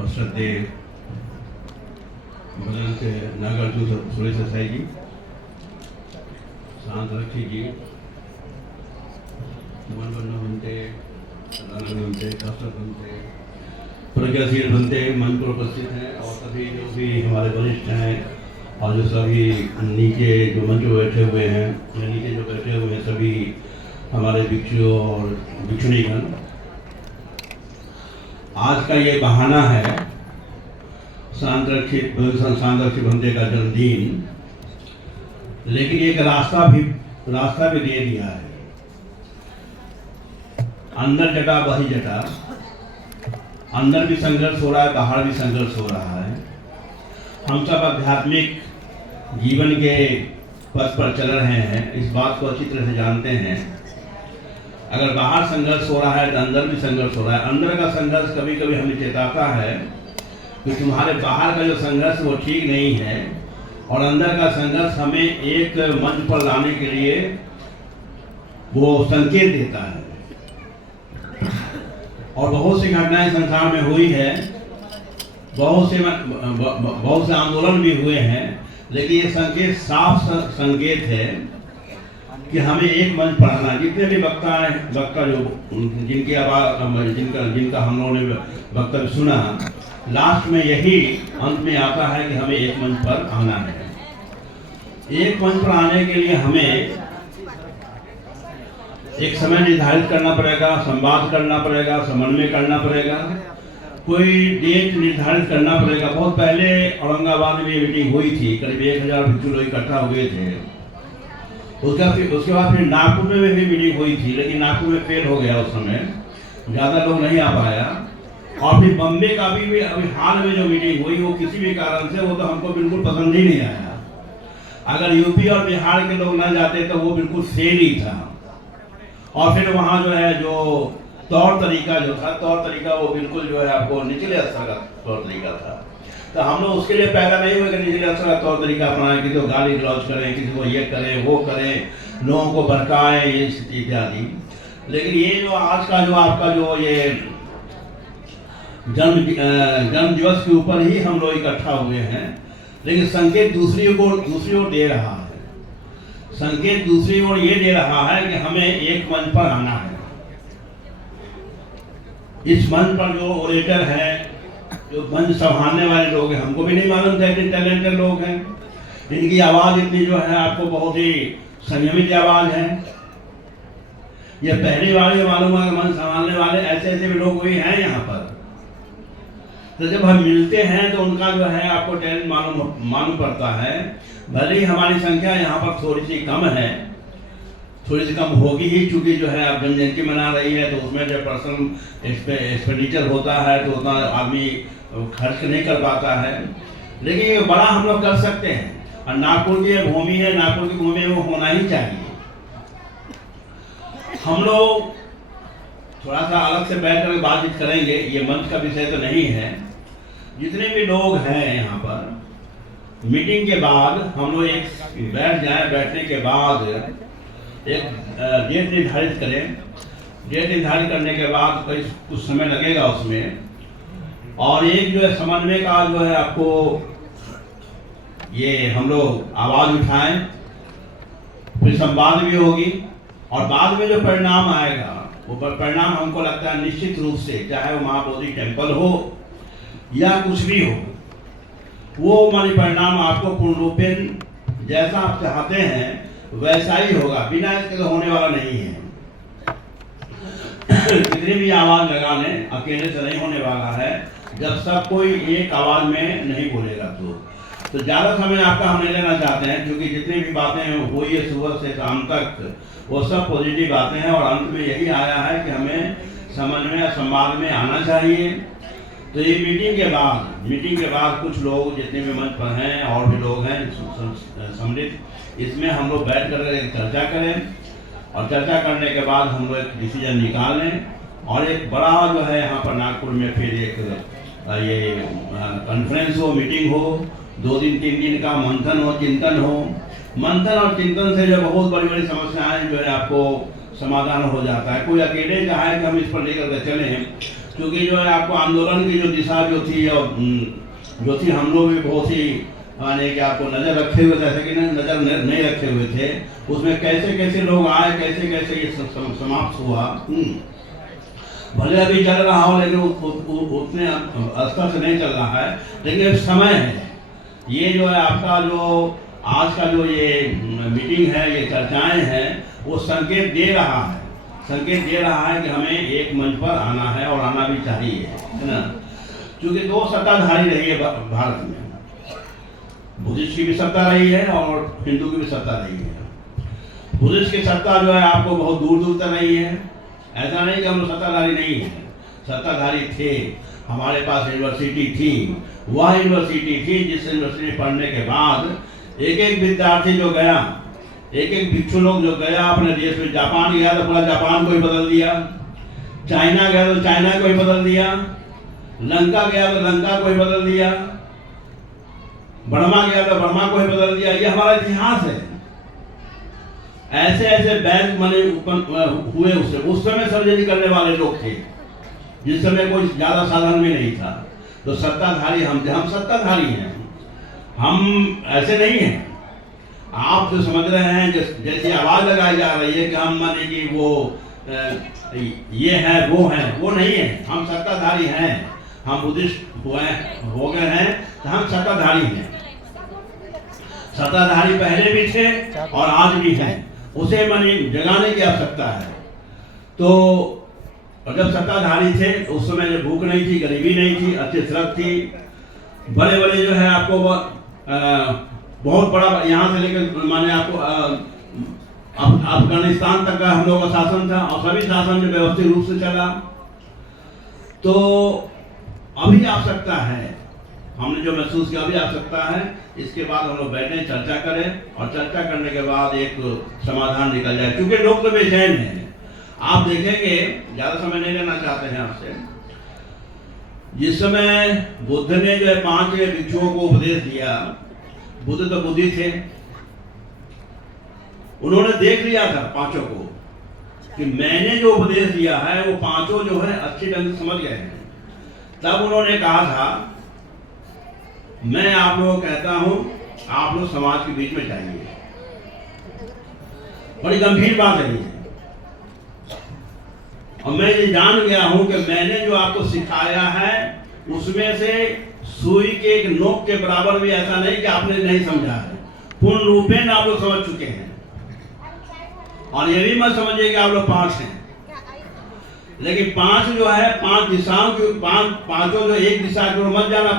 और श्रद्धेय भगवंत नागार्जुन सुरेश देसाई जी, शांत रक्षी जी, मनबंधु बनते, सदानंद बनते, शास्त्र बनते, प्रज्ञाशील बनते मंच पर उपस्थित हैं और सभी जो भी हमारे वरिष्ठ हैं और जो सभी नीचे जो मंच पर बैठे हुए हैं या नीचे जो बैठे हुए हैं सभी हमारे भिक्षु और भिक्षुणीगण। आज का ये बहाना है शांतरक्षी बंदे का जन्मदिन, लेकिन एक रास्ता भी दे दिया है। अंदर जटा बाहर जटा, अंदर भी संघर्ष हो रहा है, बाहर भी संघर्ष हो रहा है। हम सब आध्यात्मिक जीवन के पथ पर चल रहे हैं, इस बात को अच्छी तरह से जानते हैं। अगर बाहर संघर्ष हो रहा है तो अंदर भी संघर्ष हो रहा है। अंदर का संघर्ष कभी कभी हमें चेताता है कि तुम्हारे बाहर का जो संघर्ष वो ठीक नहीं है, और अंदर का संघर्ष हमें एक मंच पर लाने के लिए वो संकेत देता है। और बहुत सी घटनाएं संसार में हुई है, बहुत से आंदोलन भी हुए हैं, लेकिन ये संकेत साफ संकेत है कि हमें एक मंच पर आना। जितने भी वक्ता जो जिनकी आवाज जिनका हम लोगों ने वक्तव्य सुना, लास्ट में यही अंत में आता है कि हमें एक मंच पर आना है। एक मंच पर आने के लिए हमें एक समय निर्धारित करना पड़ेगा, संवाद करना पड़ेगा, समन्वय करना पड़ेगा, कोई डेट निर्धारित करना पड़ेगा। बहुत पहले औरंगाबाद में मीटिंग हुई थी, करीब 1000 भिक्षु लोग इकट्ठा हुए थे। उसके बाद फिर नागपुर में भी मीटिंग हुई थी, लेकिन नागपुर में फेल हो गया, उस समय ज़्यादा लोग नहीं आ पाया। और फिर बम्बे का भी अभी हाल में जो मीटिंग हुई वो किसी भी कारण से वो तो हमको बिल्कुल पसंद ही नहीं आया। अगर यूपी और बिहार के लोग ना जाते तो वो बिल्कुल फेल ही था। और फिर वहाँ जो है जो तौर तरीका वो बिल्कुल जो है आपको निचले स्तर का तौर तरीका था। तो हम लोग उसके लिए पैदा नहीं हुए कि निचले स्तर का तौर तरीका अपनाएं, किसी को गाली गलौज करें, किसी को ये करें वो करें, लोगों को भड़काएं, ये इत्यादि। लेकिन ये जो आज का जो आपका जो ये जन्म दिवस के ऊपर ही हम लोग इकट्ठा हुए हैं, लेकिन संकेत दूसरी ओर दे रहा है। संकेत दूसरी ओर ये दे रहा है कि हमें एक मंच पर आना है। इस मंच पर जो ओरेटर है, जो मंच संभालने वाले लोग हैं, हमको भी नहीं मालूम था इतने टैलेंटेड लोग हैं। इनकी आवाज इतनी जो है आपको बहुत ही संयमित आवाज है। ये पहली बार ये मालूम है कि मंच संभालने वाले ऐसे भी लोग भी हैं यहाँ पर। तो जब हम मिलते हैं तो उनका जो है आपको टैलेंट मालूम पड़ता है। भले ही हमारी संख्या यहाँ पर थोड़ी सी कम है, थोड़ी सी कम होगी ही, चूंकि जो है आप जन्म जयंती मना रही है तो उसमें जब पर्सनल एक्सपेंडिचर होता है तो उतना आदमी खर्च नहीं कर पाता है। लेकिन ये बड़ा हम लोग कर सकते हैं, और नागपुर की भूमि है, नागपुर की भूमि में वो होना ही चाहिए। हम लोग थोड़ा सा अलग से बैठ कर बातचीत करेंगे, ये मंच का विषय तो नहीं है। जितने भी लोग हैं यहाँ पर, मीटिंग के बाद हम लोग एक बैठ जाए, बैठने के बाद एक डेट निर्धारित करें। डेट निर्धारित करने के बाद कुछ समय लगेगा उसमें, और एक जो है समन्वय का जो है आपको ये हम लोग आवाज उठाएं, फिर संवाद भी होगी, और बाद में जो परिणाम आएगा वो परिणाम हमको लगता है निश्चित रूप से, चाहे वो महाबोधि टेम्पल हो या कुछ भी हो, वो मानी परिणाम आपको पूर्ण रूपेण जैसा आप चाहते हैं वैसा ही होगा, बिना इसके तो होने वाला नहीं है। कितनी भी आवाज लगा लें, अकेले से नहीं होने वाला है, जब सब कोई एक आवाज में नहीं बोलेगा। तो ज़्यादा समय आपका हम नहीं लेना चाहते हैं, क्योंकि जितनी भी बातें हुई है सुबह से शाम तक वो सब पॉजिटिव बातें हैं, और अंत में यही आया है कि हमें समन्वय संवाद में आना चाहिए। तो ये मीटिंग के बाद कुछ लोग जितने भी मंच पर हैं और भी लोग हैं सम्मिलित, इसमें हम लोग बैठ कर एक चर्चा करें, और चर्चा करने के बाद हम लोग एक डिसीजन निकाल लें, और एक बड़ा जो है यहाँ पर नागपुर में फिर एक ये कॉन्फ्रेंस हो, मीटिंग हो, 2 दिन 3 दिन का मंथन हो, चिंतन हो। मंथन और चिंतन से जो बहुत बड़ी बड़ी समस्याएं जो है आपको समाधान हो जाता है। कोई अकेले चाहे कि हम इस पर लेकर के चलें, क्योंकि जो है आपको आंदोलन की जो दिशा जो थी और जो थी हम लोग भी बहुत ही माने कि आपको नज़र रखे हुए थे कि नज़र नहीं रखे हुए थे, उसमें कैसे कैसे लोग आए, कैसे कैसे ये समाप्त हुआ। भले अभी चल रहा हो लेकिन उतने स्तर से नहीं चल रहा है, लेकिन समय है। ये जो है आपका जो आज का जो ये मीटिंग है, ये चर्चाएं हैं, वो संकेत दे रहा है, संकेत दे रहा है कि हमें एक मंच पर आना है और आना भी चाहिए, है ना। क्योंकि दो सत्ताधारी रही है भारत में, बुद्धिस्ट की भी सत्ता रही है और हिंदू की भी सत्ता रही है। बुद्धिस्ट की सत्ता जो है आपको बहुत दूर दूर तक रही है। ऐसा नहीं कि हम लोग सत्ताधारी नहीं है, सत्ताधारी थे। हमारे पास यूनिवर्सिटी थी, वह यूनिवर्सिटी थी जिस यूनिवर्सिटी में पढ़ने के बाद एक एक विद्यार्थी जो गया, एक एक भिक्षु लोग जो गया अपने देश में, जापान गया तो पूरा जापान को ही बदल दिया, चाइना गया तो चाइना को ही बदल दिया, लंका गया तो लंका को ही बदल दिया, बर्मा गया तो बर्मा को ही बदल दिया। ये हमारा इतिहास है। ऐसे ऐसे बैंक मने हुए उस समय सर्जरी करने वाले लोग थे, जिस समय कोई ज्यादा साधन में नहीं था। तो सत्ताधारी हम सत्ताधारी हैं, हम ऐसे नहीं हैं। आप जो समझ रहे हैं, जैसी आवाज लगाई जा रही है कि हम माने कि वो ये है वो नहीं है। हम सत्ताधारी हैं, हम बुद्धिस्ट हो गए हैं तो हम सत्ताधारी हैं। सत्ताधारी पहले भी थे और आज भी हैं, उसे माने जगाने की आवश्यकता है। तो जब सत्ताधारी थे तो उस समय जो भूख नहीं थी, गरीबी नहीं थी, अच्छी सड़क थी, बड़े बड़े जो है आपको बहुत बड़ा यहाँ से लेकर माने आपको अफगानिस्तान तक का हम लोगों का शासन था और सभी शासन जो व्यवस्थित रूप से चला। तो अभी आवश्यकता है, हमने जो महसूस किया अभी आवश्यकता है। इसके बाद हम लोग बैठे चर्चा करें और चर्चा करने के बाद एक समाधान निकल जाए, क्योंकि लोग तो बेचैन हैं। आप देखेंगे, ज्यादा समय नहीं लेना चाहते हैं आपसे, जिस समय बुद्ध ने जो है 5 भिक्षुओं को उपदेश दिया, बुद्ध तो बुद्धि थे, उन्होंने देख लिया था पांचों को कि मैंने जो उपदेश दिया है वो पांचों जो है अच्छे ढंग से समझ गए हैं। तब उन्होंने कहा था, मैं आप लोगों को कहता हूं, आप लोग समाज के बीच में जाइए। बड़ी गंभीर बात है ये, और मैं ये जान गया हूं कि मैंने जो आपको सिखाया है उसमें से सुई के एक नोक के बराबर भी ऐसा नहीं कि आपने नहीं समझा है। पूर्ण रूपेण आप लोग समझ चुके हैं। और ये भी मत समझिए कि आप लोग 5 हैं, लेकिन 5 जो है 5 दिशाओं की, पांचों जो एक दिशा की ओर मत जाना,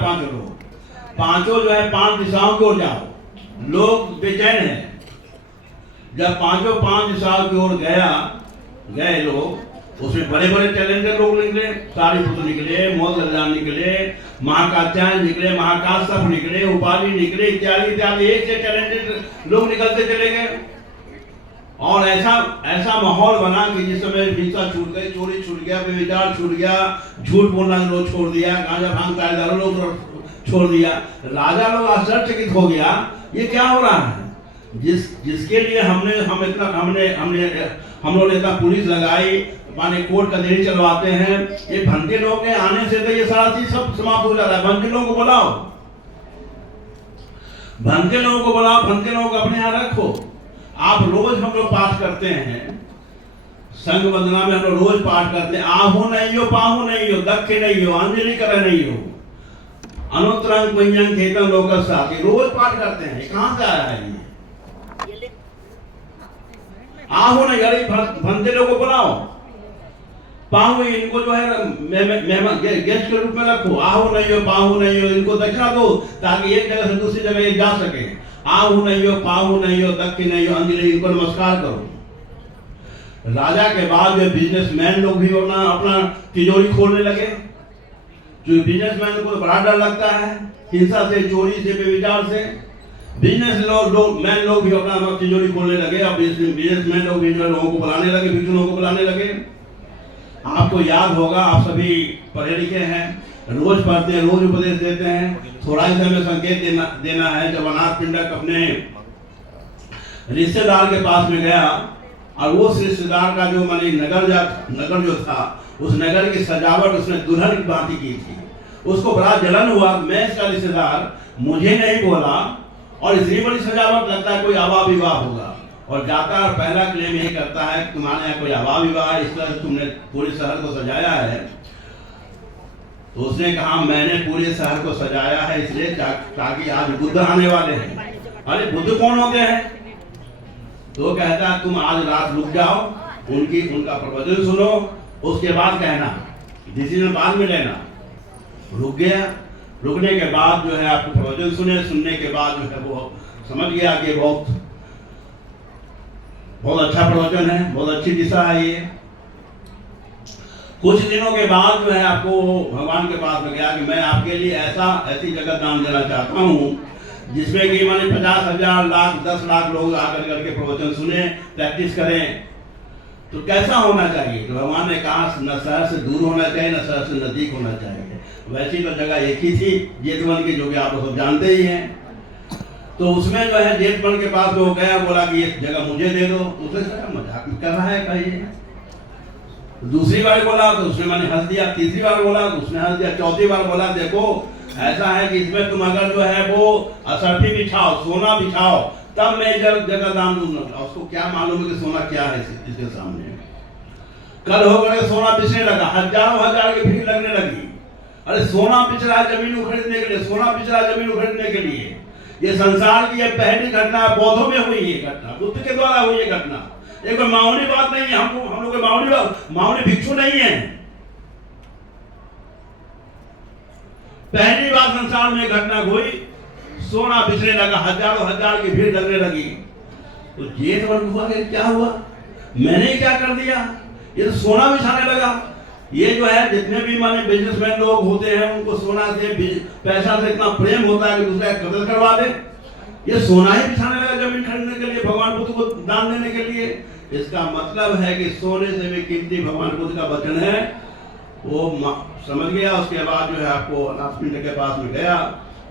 पांचों जो है 5 दिशाओं की ओर जाओ। लोग बेचैन हैं। जब पांचों 5 दिशाओं की ओर गए लोग, उसमें बड़े बड़े टैलेंटेड लोग निकले, सारिपुत्र निकले, मोहनलाल निकले, महाकात्यायन निकले, महाकाश्यप निकले, उपाली निकले, इत्यादि इत्यादि, एक से टैलेंटेड लोग निकलते चले गए। और ऐसा माहौल बना कि जिस समय हिंसा छूट गई, चोरी छूट गया, व्यभिचार छूट गया, झूठ बोलना लोग छोड़ दिया, गांजा भांग दारू लोग छोड़ दिया, राजा लोग आश्चर्यचकित हो गया, ये क्या हो रहा है। जिसके लिए हम लोगों ने इतना पुलिस लगाई, माने कोर्ट कचहरी चलवाते हैं, ये भंटे लोग के आने से तो ये सारा चीज सब समाप्त हो जाता है। भंटे लोगों को बुलाओ, भंटे लोगों को बुलाओ, भंटे लोगों को अपने यहाँ रखो। आप रोज हम लोग पाठ करते हैं, संघ वंदना में हम लोग रोज पाठ करते हैं, आहू नहीं हो, पाहू नहीं हो, दक्ष नहीं हो, अंजलि कर नहीं हो, अनुत्तरंग पुंजन खेतन लोकस साथी, रोज पाठ करते हैं। कहां से आया है ये? आहू नहीं, अरे भंते लोगों को बुलाओ, पाहू इनको जो है मेहमान गेस्ट के रूप में रखो। आहू नहीं हो, पाहू नहीं हो, इनको दक्षिणा दो ताकि एक जगह से दूसरी जगह ये जा सके। आहू नहीं हो, पाहू नहीं हो, दक्ष नहीं हो, अंजलि, इनको नमस्कार करो। राजा के बाद जो बिजनेसमैन लोग भी अपना तिजोरी खोलने लगे। जो बिजनेसमैन को बड़ा डर लगता है हिंसा से, चोरी से, व्यभिचार से। बिजनेस मैन लोग भी अपना तिजोरी खोलने लगे और बिजनेसमैन लोग भी लोगों को बुलाने लगे, भिक्षु लोगों को बुलाने लगे। आपको याद होगा, आप सभी पढ़े लिखे हैं, रोज पढ़ते हैं, रोज उपदेश देते हैं। थोड़ा ही समय संकेत देना है। जब अनाथ पिंडक अपने रिश्तेदार के पास में गया और वो रिश्तेदार का जो माने नगर जो था, उस नगर की सजावट उसने दुल्हन की भांति की थी। उसको बड़ा जलन हुआ, मैं इसका रिश्तेदार, मुझे नहीं बोला और इतनी बड़ी सजावट, लगता है कोई आवा विवाह होगा। और जाता और पहला क्लेम यही करता है कि तुम्हारे यहाँ कोई आवा विवाह है, इस तरह से तुमने पूरे शहर को सजाया है। तो उसने कहा मैंने पूरे शहर को सजाया है इसलिए ताकि आज बुद्ध आने वाले हैं। अरे बुद्ध कौन होते हैं? तो कहता है तुम आज रात रुक जाओ, उनका प्रवचन सुनो, उसके बाद कहना, डिसीजन बाद में लेना। रुक गया। रुकने के बाद जो है आपको प्रवचन सुनने के बाद जो है वो समझ गया कि बहुत अच्छा प्रवचन है, बहुत अच्छी दिशा है ये। कुछ दिनों के बाद जो है आपको भगवान के पास में गया कि मैं आपके लिए ऐसी जगह दान देना चाहता हूँ जिसमें कि माने 50,000 लाख 10 लाख लोग आकर करके प्रवचन सुने, प्रैक्टिस करें। तो कैसा होना चाहिए? तो भगवान ने कहा न शहर से दूर होना चाहिए, न शहर से नजदीक होना चाहिए। वैसी तो जगह एक ही थी, जेठमल की, जो कि आप लोग जानते ही हैं। तो उसमें जो है जेठमल के पास वो गया, बोला कि ये जगह मुझे दे दो। उसने कहा मजाक कर रहा है कहिए। दूसरी बार बोला तो उसने मैंने हंस दिया, तीसरी बार बोला तो उसने हंस दिया, चौथी बार बोला देखो ऐसा है कि इसमें तुम अगर जो है वो असरफी बिछाओ, सोना बिछाओ, तब मैं जगह दान दूंगा। उसको क्या मालूम है कि सोना क्या है इसके सामने। कल होकर सोना बिछने लगा, हजारों हजार की भीड़ लगने लगी। अरे सोना बिछ रहा है जमीन खरीदने के लिए, सोना बिछ रहा है जमीन खरीदने के लिए। ये संसार की यह पहली घटना बौद्धों में हुई, ये घटना बुद्ध के द्वारा हुई, ये घटना एक मामूली बात नहीं है। हम लोग मामूली भिक्षु नहीं है। पहली बार संसार में घटना हुई, सोना बिछने लगा, हजारों हजार की भीड़ लगने लगी। तो जेठमल हुआ कि क्या हुआ, मैंने क्या कर दिया, ये तो सोना बिछाने लगा। ये जो है जितने भी माने बिजनेसमैन लोग होते हैं उनको सोना से पैसा से इतना प्रेम होता है कि दूसरा कत्ल करवा दे। ये सोना ही बिछाने लगा जमीन खरीदने के लिए, भगवान बुद्ध को दान देने के लिए। इसका मतलब है कि सोने से भी कीमती भगवान बुद्ध का वचन है। वो समझ गया। उसके बाद जो है आपको अनाथपिंड के पास में गया,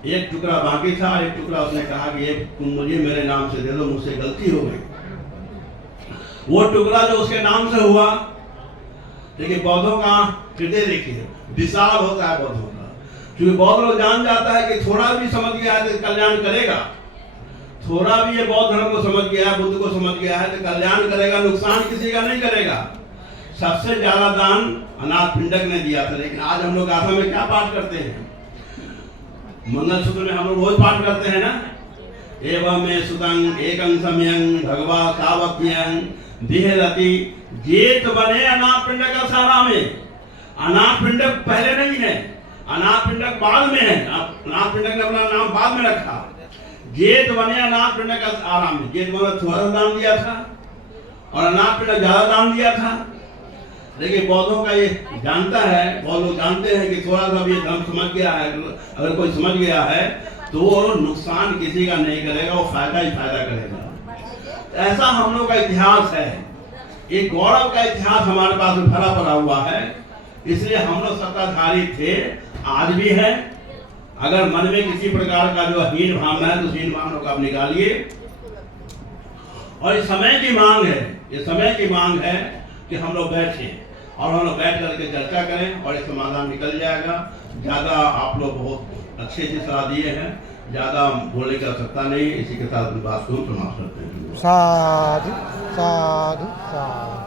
एक टुकड़ा बाकी था, एक टुकड़ा उसने कहा कि ये तुम मुझे मेरे नाम से दे दो, मुझसे गलती हो गई। वो टुकड़ा जो उसके नाम से हुआ, लेकिन बौद्धों का हृदय देखिए विशाल होता है बौद्धों का। क्योंकि बौद्ध लोग जान जाता है कि थोड़ा भी समझ गया है तो कल्याण करेगा, थोड़ा भी ये बौद्ध धर्म को समझ गया है, बुद्ध को समझ गया है तो कल्याण करेगा, नुकसान किसी का नहीं करेगा। सबसे ज्यादा दान अनाथ पिंडक ने दिया था। लेकिन आज हम लोग आश्रम में क्या पाठ करते हैं? मंगलसूत्र में हम लोग रोज पाठ करते हैं ना, एवं में सुतंग एकं समयं भगवा सावज्ञं विहरति जेठ बने अनाथ पिंडक का सहारा में। अनाथ पिंडक पहले नहीं है, अनाथ पिंडक बाद में है। अनाथ पिंडक ने अपना नाम बाद में रखा। जेठ बने अनाथ पिंडक का सहारा में। जेठ बने थोड़ा सा दान दिया था और अनाथ पिंडक ज्यादा दान दिया था। लेकिन बौद्धों का ये जानता है, बौद्ध लोग जानते हैं कि थोड़ा सा भी धर्म समझ गया है, अगर कोई समझ गया है तो वो नुकसान किसी का नहीं करेगा, वो फायदा ही फायदा करेगा। ऐसा हम लोग का इतिहास है, एक गौरव का इतिहास हमारे पास में भरा पड़ा हुआ है। इसलिए हम लोग सत्ताधारी थे, आज भी है। अगर मन में किसी प्रकार का जो हीन भावना है तो हीन भावना को आप निकालिए। और इस समय की मांग है, ये समय की मांग है कि हम लोग बैठे और हम लोग बैठ करके चर्चा करें और एक समाधान निकल जाएगा। ज्यादा आप लोग बहुत अच्छे से सलाह दिए हैं, ज्यादा बोलने की आवश्यकता नहीं। इसी के साथ बात को समाप्त करते हैं। साधु साधु साधु।